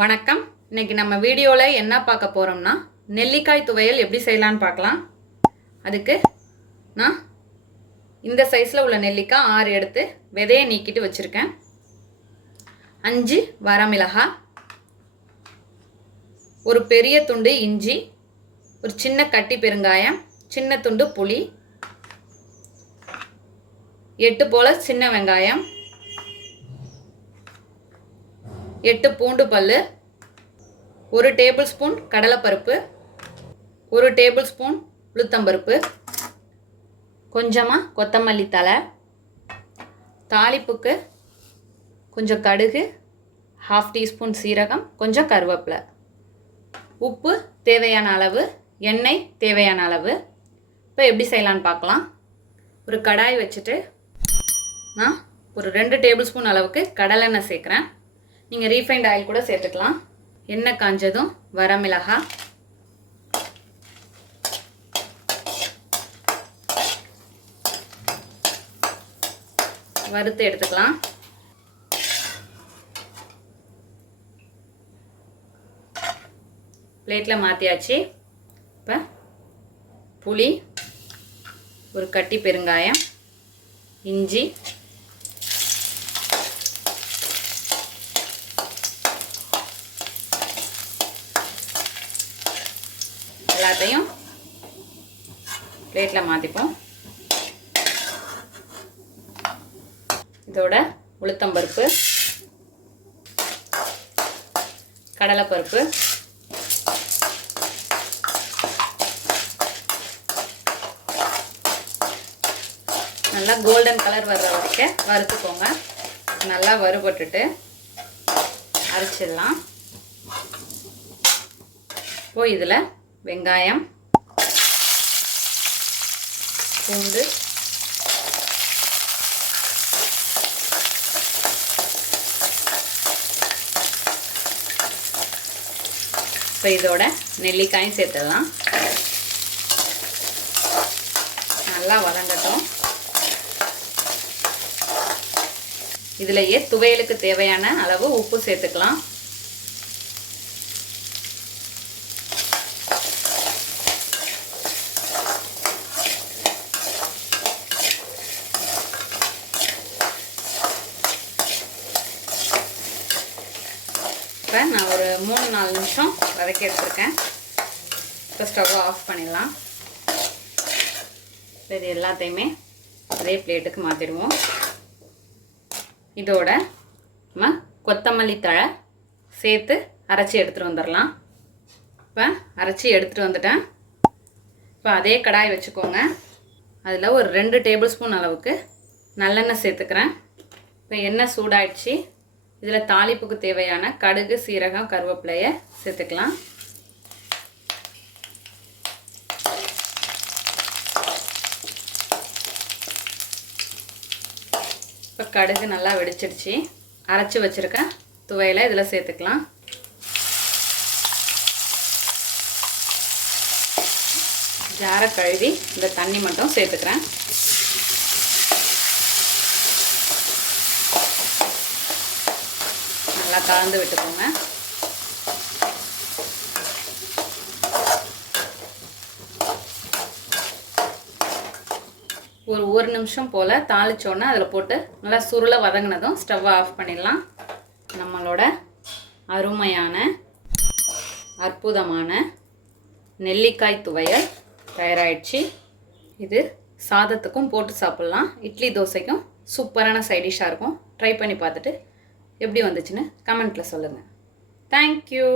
வணக்கம். இன்னைக்கு நம்ம வீடியோவில் என்ன பார்க்க போகிறோம்னா நெல்லிக்காய் துவையல் எப்படி செய்யலான்னு பார்க்கலாம். அதுக்கு நான் இந்த சைஸில் உள்ள நெல்லிக்காய் 6 எடுத்து விதையை நீக்கிட்டு வச்சுருக்கேன். 5 வரமிளகாய், ஒரு பெரிய துண்டு இஞ்சி, ஒரு சின்ன கட்டி பெருங்காயம், சின்ன துண்டு புளி, 8 போல் சின்ன வெங்காயம், 8 பூண்டு பல்லு, 1 டேபிள் ஸ்பூன் கடலைப்பருப்பு, 1 டேபிள் ஸ்பூன் உளுத்தம்பருப்பு, கொஞ்சமாக கொத்தமல்லி தழை, தாளிப்புக்கு கொஞ்சம் கடுகு, 1/2 டீஸ்பூன் சீரகம், கொஞ்சம் கருவேப்பிலை, உப்பு தேவையான அளவு, எண்ணெய் தேவையான அளவு. இப்போ எப்படி செய்யலான்னு பார்க்கலாம். ஒரு கடாய் வச்சுட்டு நான் ஒரு 2 டேபிள் ஸ்பூன் அளவுக்கு கடலெண்ணெய் சேர்க்குறேன். நீங்கள் ரீஃபைண்ட் ஆயில் கூட சேர்த்துக்கலாம். எண்ணெய் காஞ்சதும் வரமிளகாய், வறுத்து எடுத்துக்கலாம். பிளேட்டில் மாற்றியாச்சு. இப்போ புளி, ஒரு கட்டி பெருங்காயம், இஞ்சி, எல்லாத்தையும் பிளேட்டில் மாற்றிப்போம். இதோட உளுத்தம்பருப்பு, கடலைப்பருப்பு, நல்லா கோல்டன் கலர் வர்ற வரைக்கும் வறுத்துக்கோங்க. நல்லா வறுபட்டுட்டு அரைச்சிடலாம். இப்போ இதில் வெங்காயம், பூண்டு, இப்போ இதோட நெல்லிக்காயும் சேர்த்துடலாம். நல்லா வதங்கட்டும். இதிலேயே துவையலுக்கு தேவையான அளவு உப்பு சேர்த்துக்கலாம். இப்போ நான் ஒரு 3-4 நிமிஷம் வதக்கி எடுத்துருக்கேன். இப்போ ஸ்டவ்வை ஆஃப் பண்ணிடலாம். இது எல்லாத்தையுமே அதே பிளேட்டுக்கு மாற்றிடுவோம். இதோட நம்ம கொத்தமல்லி தழை சேர்த்து அரைச்சி எடுத்துகிட்டு வந்துடலாம். இப்போ அரைச்சி எடுத்துகிட்டு வந்துட்டேன். இப்போ அதே கடாய் வச்சுக்கோங்க. அதில் ஒரு 2 டேபிள் ஸ்பூன் அளவுக்கு நல்லெண்ணெய் சேர்த்துக்கிறேன். இப்போ எண்ணெய் சூடாயிடுச்சு. இதில் தாளிப்புக்கு தேவையான கடுகு, சீரகம், கருவேப்பிலையை சேர்த்துக்கலாம். இப்போ கடுகு நல்லா வெடிச்சிடுச்சு. அரைச்சி வச்சுருக்க துவையலை இதில் சேர்த்துக்கலாம். ஜாரை கழுவி இந்த தண்ணி மட்டும் சேர்த்துக்கிறேன். நல்லா கலந்து விட்டுக்கோங்க. ஒரு நிமிஷம் போல் தாளிச்சோன்னே அதில் போட்டு நல்லா சுருளை வதங்கினதும் ஸ்டவ்வை ஆஃப் பண்ணிடலாம். நம்மளோட அருமையான அற்புதமான நெல்லிக்காய் துவையல் தயாராகிடுச்சு. இது சாதத்துக்கும் போட்டு சாப்பிட்லாம். இட்லி தோசைக்கும் சூப்பரான சைடிஷ்ஷாக இருக்கும். ட்ரை பண்ணி பார்த்துட்டு எப்படி வந்துச்சுன்னு கமெண்ட்டில் சொல்லுங்கள். தேங்க்யூ.